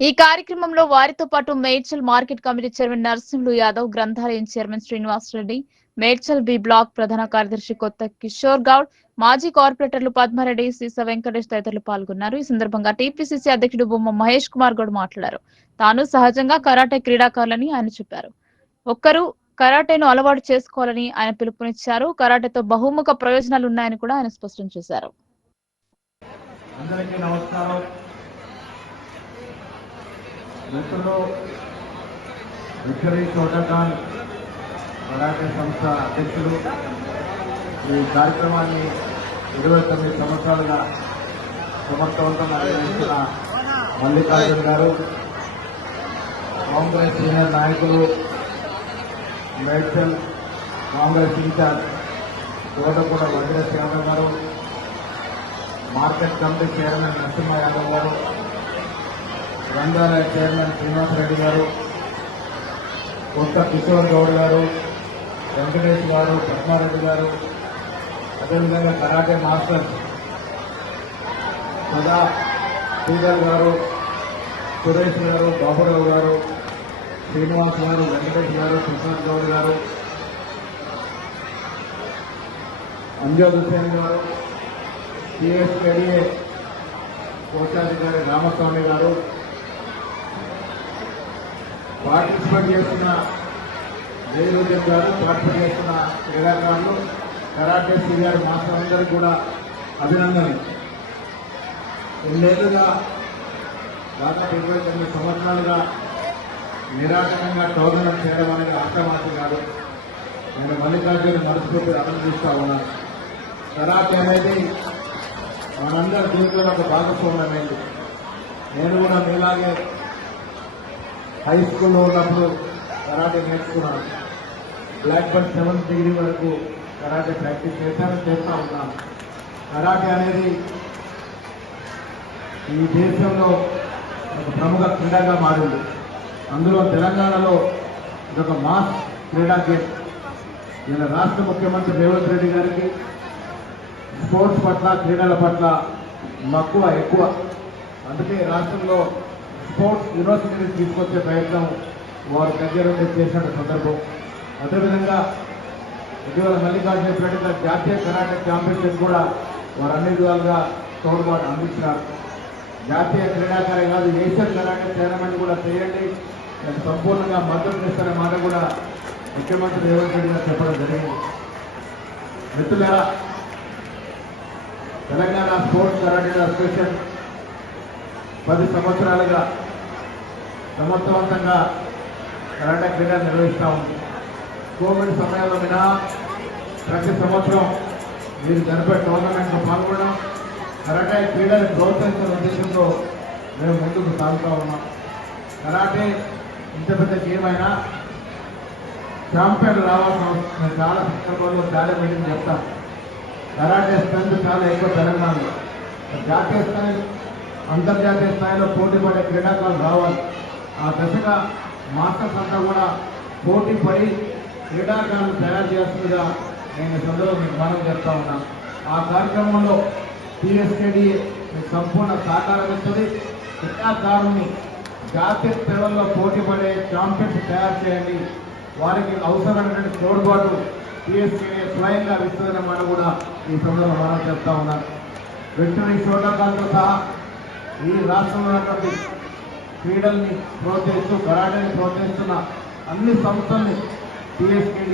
ఈ కార్యక్రమంలో వారితో పాటు Medchal market committee chairman Narasimhulu Yadav గ్రంథాలయం chairman Srinivas Reddy Medchal B block ప్రధాన కార్యదర్శి కొత్త కిషోర్ గౌడ్ మాజీ కార్పొరేటర్లు పద్మారెడ్డి సీస వెంకటేష్ తదితరులు పాల్గొన్నారు. ఈ సందర్భంగా టీపీసీసీ అధ్యక్షుడు బొమ్మ మహేష్ కుమార్ గౌడ్ మాట్లాడారు. తాను సహజంగా కరాటే క్రీడాకారులని ఆయన చెప్పారు. ఒక్కరు కరాటేను అలవాటు చేసుకోవాలని ఆయన పిలుపునిచ్చారు. కరాటేతో బహుముఖ ప్రయోజనాలు ఉన్నాయని కూడా ఆయన స్పష్టం చేశారు. అందరికీ నమస్కారం. మిత్రులు విక్టరీ చోటకాన్ మరాఠీ సంస్థ అధ్యక్షులు ఈ కార్యక్రమాన్ని ఇరవై తొమ్మిది సంవత్సరాలుగా సమర్థవంతంగా నిర్వహించిన మల్లికార్జున్ గారు కాంగ్రెస్ సీనియర్ నాయకులు మేడ్చల్ కాంగ్రెస్ ఇన్ఛార్జ్ తోటకూడ వజ్రేష్ యాదవ్ గారు market committee chairman Narasimha Yadav గారు గ్రంథాలయ చైర్మన్ శ్రీనివాసరెడ్డి గారు కొత్త కిషోర్ గౌడ్ గారు వెంకటేష్ గారు పద్మారెడ్డి గారు అదేవిధంగా కరాటే మాస్టర్ సదా శ్రీధర్ గారు సురేష్ గారు బాబురావు గారు శ్రీనివాస్ గారు వెంకటేష్ గారు ప్రసాద్ గౌడ్ గారు అంజద్ హుసేన్ గారు సిఎస్కేడిఏ కోశాధికారి రామస్వామి గారు పార్టిసిపేట్ చేస్తున్న జయరుజన్ గారు పార్టిసిపేట్ చేస్తున్న క్రీడాకారులు కరాటే సీనియర్ మాస్టర్ అందరికీ కూడా అభినందనలు. రెండేళ్ళుగా దాదాపు ఇరవై తొమ్మిది సంవత్సరాలుగా నిరాటకంగా టోర్నమెంట్ చేయడం అనేది అర్థమాత్రం కాదు. నేను మల్లికార్జున మనస్ఫూర్తి అభినందిస్తా ఉన్నాను. కరాటే అనేది మనందరి జీవితంలో ఒక భాగస్వామ్యమైంది. నేను కూడా మీలాగే హై స్కూల్లో ఉన్నప్పుడు కరాటే నేర్చుకున్నాను. బ్లాక్ బెల్ట్ సెవెంత్ డిగ్రీ వరకు కరాటే ప్రాక్టీస్ చేశాను చేస్తూ ఉన్నాను. కరాటే అనేది ఈ దేశంలో ఒక ప్రముఖ క్రీడగా మారింది. అందులో తెలంగాణలో ఇదొక మాస్ క్రీడా గేమ్. ఇలా రాష్ట్ర ముఖ్యమంత్రి రేవంత్ రెడ్డి గారికి స్పోర్ట్స్ పట్ల క్రీడల పట్ల మక్కువ ఎక్కువ. అందుకే రాష్ట్రంలో స్పోర్ట్స్ యూనివర్సిటీని తీసుకొచ్చే ప్రయత్నం వారు దగ్గర చేసిన సందర్భం. అదేవిధంగా ఇటీవల మల్లికార్జున చెప్పినట్టుగా జాతీయ కరాటే ఛాంపియన్షిప్ కూడా వారు అన్ని విధాలుగా తోడ్పాటు అందించినారు. జాతీయ క్రీడాకారే కాదు ఏషియన్ కర్ణాటక టోర్నమెంట్ కూడా చేయండి. దానికి సంపూర్ణంగా మద్దతు ఇస్తారనే మాట కూడా ముఖ్యమంత్రి రేవంత్ రెడ్డి గారు చెప్పడం జరిగింది. మిత్రులారా తెలంగాణ స్పోర్ట్స్ కరాటే అసోసియేషన్ పది సంవత్సరాలుగా సమర్థవంతంగా కరాటే క్రీడ నిర్వహిస్తాం. ఉంది కోవిడ్ సమయంలో మినహా ప్రతి సంవత్సరం మీరు జరిపే టోర్నమెంట్లో పాల్గొనడం కరాటే క్రీడని ప్రోత్సహించిన ఉద్దేశంతో మేము ముందుకు సాగుతూ ఉన్నాం. కరాటే ఇంత పెద్ద గేమ్ అయినా ఛాంపియన్ రావాల్సిన నేను చాలా సందర్భాల్లో చాలా మీటింగ్ చెప్తాను కరాటే స్ట్రెంత్ చాలా ఎక్కువ తెలంగాణలో. జాతీయ స్థాయి అంతర్జాతీయ స్థాయిలో పోటీ పడే క్రీడాకారులు రావాలి. ఆ దశగా మాస్టర్స్ అంతా కూడా పోటీ పడి క్రీడాకారులు తయారు చేస్తుందిగా నేను ఈ సందర్భంలో మీకు మనం చెప్తా ఉన్నా. ఆ కార్యక్రమంలో టీఎస్కేడి మీకు సంపూర్ణ సహకారం ఇస్తుంది క్రీడాకారుల్ని జాతీయ స్థాయిలో పోటీ పడే ఛాంపియన్స్ తయారు చేయండి. వారికి అవసరమైనటువంటి తోడ్పాటు టీఎస్కే స్వయంగా ఇస్తుందన్నమాట కూడా ఈ సందర్భంలో మనం చెప్తా ఉన్నారు వెంటనే ప్రోటోకాల్తో సహా ఈ రాష్ట్రంలో ఉన్నటువంటి క్రీడల్ని ప్రోత్సహిస్తూ కరాటేని ప్రోత్సహిస్తున్న అన్ని సంస్థల్ని టీఎస్కే